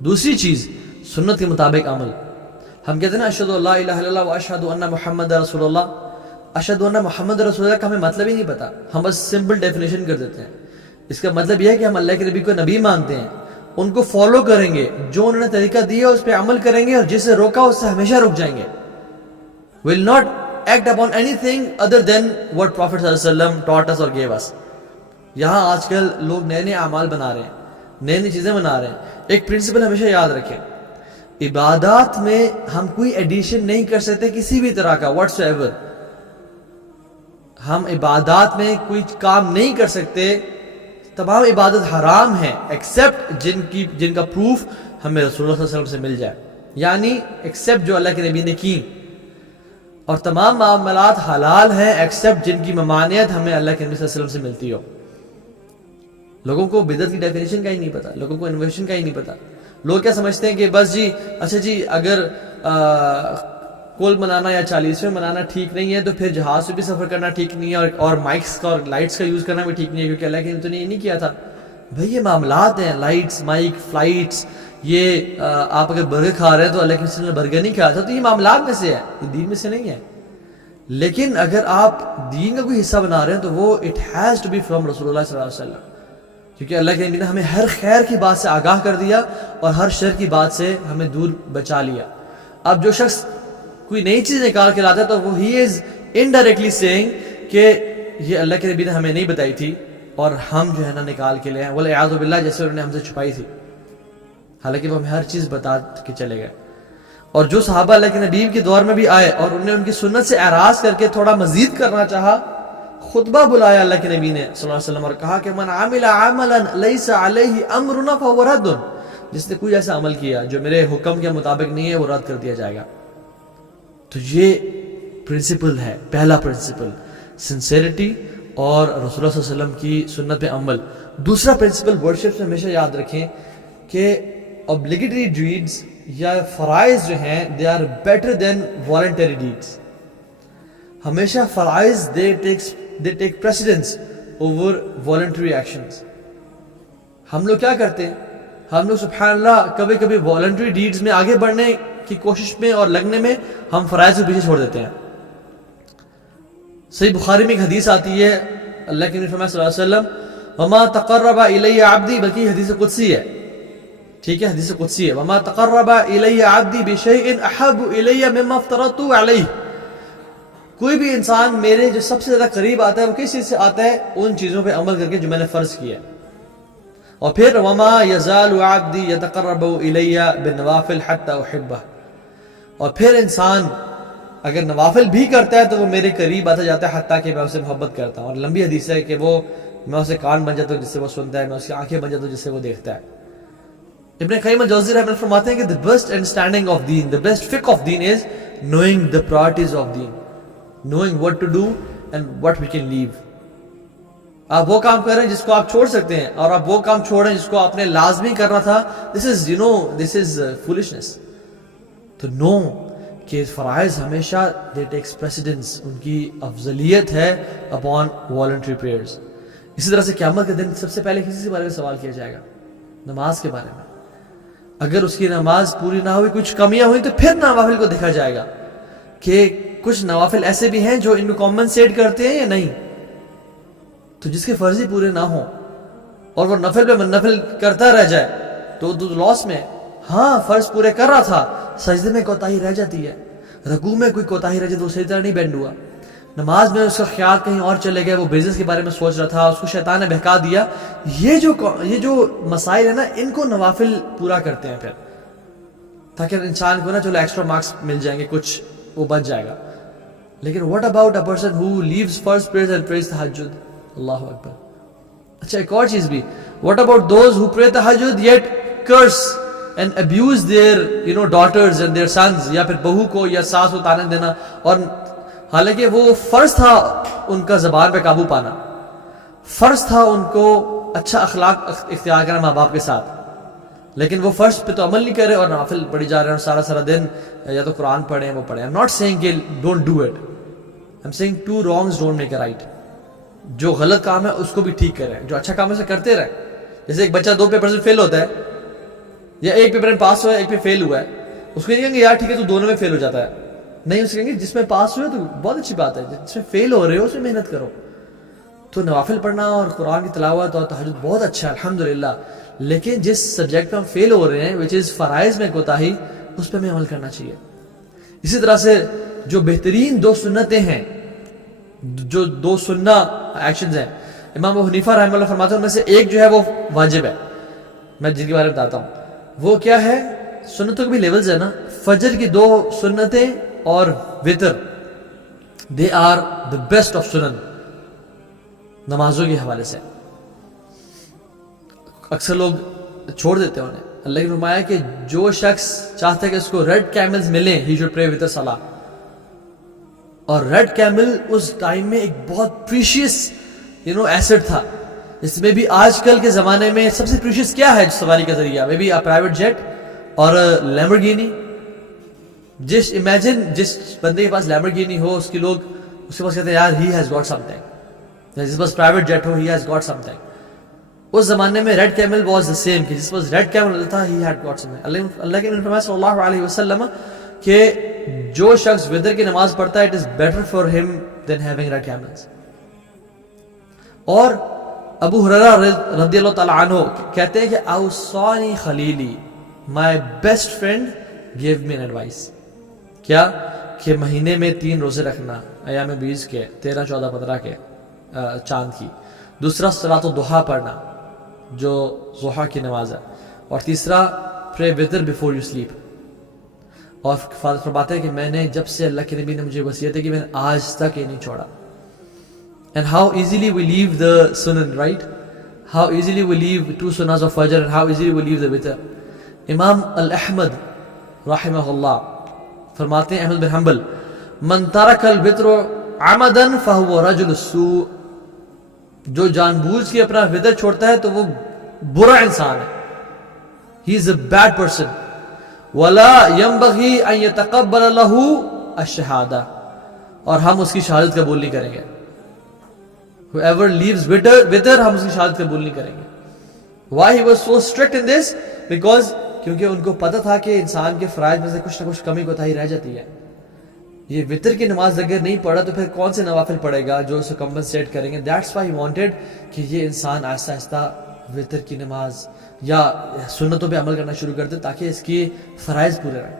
دوسری چیز سنت کے مطابق عمل. ہم کہتے ہیں نا اشہدو لا الہ الا اللہ و اشہدو ان محمد رسول اللہ. اشہدو ان محمد رسول اللہ کا ہمیں مطلب ہی نہیں پتا, ہم بس سمپل ڈیفینیشن کر دیتے ہیں. اس کا مطلب یہ ہے کہ ہم اللہ کے نبی کو نبی مانتے ہیں, ان کو فالو کریں گے, جو انہوں نے طریقہ دیا اس پہ عمل کریں گے, اور جس سے روکا اس سے ہمیشہ رک جائیں گے. will not act upon anything other than what Prophet صلی اللہ علیہ وسلم taught us or gave us. یہاں آج کل لوگ نئے نئے اعمال بنا رہے ہیں, نئی نئی چیزیں بنا رہے ہیں. ایک پرنسپل ہمیشہ یاد رکھیں, عبادات میں ہم کوئی ایڈیشن نہیں کر سکتے کسی بھی طرح کا واٹس ایور. ہم عبادات میں کوئی کام نہیں کر سکتے, تمام عبادت حرام ہیں ایکسیپٹ جن کا پروف ہمیں رسول اللہ صلی اللہ علیہ وسلم سے مل جائے, یعنی ایکسیپٹ جو اللہ کے نبی نے کی. اور تمام معاملات حلال ہیں ایکسیپٹ جن کی ممانعت ہمیں اللہ کے نبی صلی اللہ علیہ وسلم سے ملتی ہو. لوگوں کو بدعت کی ڈیفینیشن کا ہی نہیں پتا, لوگوں کو انویشن کا ہی نہیں پتا. لوگ کیا سمجھتے ہیں کہ بس جی اچھا جی اگر کل منانا یا 40ویں منانا ٹھیک نہیں ہے تو پھر جہاز سے بھی سفر کرنا ٹھیک نہیں ہے, اور مائکس کا اور لائٹس کا یوز کرنا بھی ٹھیک نہیں ہے, کیونکہ اللہ کے نبی تو نے یہ نہیں کیا تھا. بھئی یہ معاملات ہیں, لائٹس, مائک, فلائٹس. یہ آپ اگر برگر کھا رہے ہیں تو اللہ کے نبی نے برگر نہیں کھایا تھا, تو یہ معاملات میں سے ہے, یہ دین میں سے نہیں ہے. لیکن اگر آپ دین کا کوئی حصہ بنا رہے ہیں تو وہ it has to be from رسول اللہ صلی اللہ علیہ وسلم, کیونکہ اللہ کے نبی نے ہمیں ہر خیر کی بات سے آگاہ کر دیا اور ہر شر کی بات سے ہمیں دور بچا لیا. اب جو شخص کوئی نئی چیز نکال کے لاتا ہے تو وہ ہی از انڈائریکٹلی سیئنگ کہ یہ اللہ کے نبی نے ہمیں نہیں بتائی تھی اور ہم جو ہے نا نکال کے لے ہیں, والعیاذ باللہ, جیسے انہوں نے ہم سے چھپائی تھی, حالانکہ وہ ہمیں ہر چیز بتا کے چلے گئے. اور جو صحابہ اللہ کے نبی کے دور میں بھی آئے اور انہوں نے ان کی سنت سے اعراض کر کے تھوڑا مزید کرنا چاہا, خطبہ بلایا اللہ کے نبی نے صلی اللہ علیہ وسلم اور کہا کہ من عمل عملا لیس علیہ امرنا فهو رد, جس نے کوئی ایسا عمل کیا جو میرے حکم کے مطابق نہیں ہے وہ رد کر دیا جائے گا. تو یہ پرنسپل ہے, پہلا پرنسپل سنسیریٹی اور رسول اللہ صلی اللہ علیہ وسلم کی سنت پہ عمل. دوسرا پرنسپل ورشپ سے ہمیشہ یاد رکھیں کہ obligatory deeds یا فرائض جو ہیں they are better than voluntary deeds. ہمیشہ فرائض they take precedence over voluntary actions. ہم لوگ کیا کرتے ہیں, ہم لوگ سبحان اللہ کبھی کبھی voluntary deeds میں آگے بڑھنے کی کوشش میں اور لگنے میں ہم فرائض کو پیچھے چھوڑ دیتے ہیں. صحیح بخاری میں ایک حدیث آتی ہے, اللہ کے نبی فرمایا صلی اللہ علیہ وسلم وما تقرب الی عبدی, بلکہ حدیث قدسی ہے, ٹھیک ہے, حدیث قدسی ہے, وما تقرب الی عبدی بشیء احب الی مما افترضت علیہ. کوئی بھی انسان میرے جو سب سے زیادہ قریب آتا ہے وہ کس چیز سے آتا ہے, ان چیزوں پہ عمل کر کے جو میں نے فرض کیا. اور پھر وما یزال عبدی یتقرب الی بالنوافل حتی احبہ, اور پھر انسان اگر نوافل بھی کرتا ہے تو وہ میرے قریب آتا جاتا ہے حتیٰ کہ میں اسے محبت کرتا ہوں. اور لمبی حدیث ہے کہ وہ میں اسے کان بن جاتا ہوں جس سے وہ سنتا ہے, میں اس کی آنکھیں بن جاتا ہوں جس سے وہ دیکھتا ہے. ابن قیم الجوزی رحمۃ اللہ فرماتے ہیں کہ the best understanding of deen, the best fiqh of deen is knowing the priorities of deen, knowing what to do and what we can leave. آپ وہ کام کر رہے ہیں جس کو آپ چھوڑ سکتے ہیں, اور آپ وہ کام چھوڑ رہے ہیں جس کو آپ نے لازمی کرنا تھا. this is foolishness. تو نو کہ فرائض ہمیشہ they takes precedence, ان کی افضلیت ہے upon voluntary prayers. اسی طرح سے قیامت کے دن سب سے پہلے کسی سے بارے میں سوال کیا جائے گا, نماز کے بارے میں. اگر اس کی نماز پوری نہ ہوئی, کچھ کمیاں ہوئی, تو پھر نوافل کو دیکھا جائے گا کہ کچھ نوافل ایسے بھی ہیں جو ان کو کمپنسیٹ کرتے ہیں یا نہیں. تو جس کے فرض ہی پورے نہ ہوں اور وہ نفل پہ نفل کرتا رہ جائے تو لاس میں. ہاں فرض پورے کر رہا تھا, سجدے میں کوتاہی رہ جاتی ہے, رکوع میں کوئی کوتاہی رہ جاتی, وہ صحیح طرح نہیں بینڈ ہوا, نماز میں اس کا خیال کہیں اور چلے گئے, وہ بزنس کے بارے میں سوچ رہا تھا, اس کو شیطان نے بہکا دیا. یہ جو مسائل ہیں نا, ان کو نوافل پورا کرتے ہیں پھر, تاکہ انسان کو نا چلو ایکسٹرا مارکس مل جائیں گے, کچھ وہ بچ جائے گا. لیکن what about a person who leaves first prayers and prays tahajjud? اللہ اکبر. اچھا ایک اور چیز بھی, what about those who pray tahajjud yet curse and abuse their daughters and their sons, یا پھر بہو کو یا ساس کو تانے دینا, اور حالانکہ وہ فرض تھا ان کا زبان پہ قابو پانا, فرض تھا ان کو اچھا اخلاق اختیار کرنا ماں باپ کے ساتھ, لیکن وہ فرض پہ تو عمل نہیں کرے اور نافل پڑھی جا رہے ہیں, اور سارا دن یا تو قرآن پڑھیں وہ پڑھیں. I'm not saying کہ don't do it, I'm saying two wrongs don't make a right. جو غلط کام ہے اس کو بھی ٹھیک کریں, جو اچھا کام ہے اسے کرتے رہیں. جیسے ایک بچہ 2 پیپر سے فیل ہوتا ہے, یا ایک پیپر میں پاس ہوا ہے ایک پہ فیل ہوا ہے, اس کو نہیں کہیں گے یار ٹھیک ہے تو دونوں میں فیل ہو جاتا ہے, نہیں اس کو کہیں گے جس میں پاس ہوئے تو بہت اچھی بات ہے, جس میں فیل ہو رہے ہو اس میں محنت کرو. تو نوافل پڑھنا اور قرآن کی تلاوت اور تہجد بہت اچھا ہے الحمدللہ, لیکن جس سبجیکٹ پہ ہم فیل ہو رہے ہیں وچ از فرائض میں کوتاہی, اس پہ ہمیں عمل کرنا چاہیے. اسی طرح سے جو بہترین 2 سنتیں ہیں, جو 2 سنہ ایکشنز ہیں, امام ابو حنیفہ رحمہ اللہ فرماتے ہیں ان میں سے ایک جو ہے وہ واجب ہے, میں جن کے بارے میں بتاتا ہوں. وہ کیا ہے؟ سنتوں کے بھی لیولز ہے نا, فجر کی 2 سنتیں اور وتر, they are the best of سنن نمازوں کے حوالے سے. اکثر لوگ چھوڑ دیتے ہیں انہیں. اللہ نے فرمایا کہ جو شخص چاہتا ہے کہ اس کو ریڈ کیملز ملیں, ہی شوڈ پرے وتر صلاح. اور ریڈ کیمل اس ٹائم میں ایک بہت پریشیس ایسٹ تھا. اس میں بھی آج کل کے زمانے میں سب سے پریشیس کیا ہے سواری کا ذریعہ؟ میں بھی پرائیویٹ جیٹ اور لیمبورگینی. امیجن جس بندے کے پاس لیمبورگینی ہو, اس کے لوگ اس کے پاس کہتے ہیں یار he has got something. جس پاس پرائیویٹ جیٹ ہو, he has got something. اس زمانے میں red camel was the same, کہ جس پاس ریڈ کیمل ہوتا تھا he had got something. اللہ کے نبی فرمایا صلی اللہ علیہ وسلم کہ جو شخص وتر کی نماز پڑھتا ہے اٹ از بیٹر فار ہم دین ہیونگ ریڈ کیملز. اور ابو ہریرہ رضی اللہ تعالی عنہ کہتے ہیں کہ اوصانی خلیلی, my best friend gave me an advice. کیا؟ کہ مہینے میں 3 روزے رکھنا, ایام 20 کے, 13, 14, 15 کے چاند کی. دوسرا صلاۃ الضحیٰ پڑھنا جو ضحیٰ کی نماز ہے. اور تیسرا پرے وتر بیفور یو سلیپ. اور فرماتے ہیں کہ میں نے جب سے اللہ کے نبی نے مجھے وصیت ہے کہ میں نے آج تک یہ نہیں چھوڑا. And how easily we leave the sunan, right? How easily we leave 2 sunnahs of fajr and how easily we leave the witr. Imam al-Ahmad rahimahullah فرماتے ہیں, احمد بن حنبل, من ترک الوتر عمدا فهو رجل السوء. جو جان بوجھ کے اپنا وتر چھوڑتا ہے تو وہ برا انسان ہے. He is a bad person. ولا ينبغي ان يتقبل له الشهادة. اور ہم اس کی شہادت قبول نہیں کریں گے. Whoever leaves witr, ہم اس کی شہادت قبول نہیں کریں گے. Why he was so strict in this? Because کیونکہ ان کو پتہ تھا کہ انسان کے فرائض میں سے کچھ نہ کچھ کمی کوتاہی رہ جاتی ہے. یہ وتر کی نماز اگر نہیں پڑھا تو پھر کون سے نوافل پڑھے گا جو اسے کمپنسیٹ کریں گے. That's why he wanted کہ یہ انسان آہستہ آہستہ وتر کی نماز یا سنتوں پہ عمل کرنا شروع کر دے تاکہ اس کی فرائض پورے رہیں.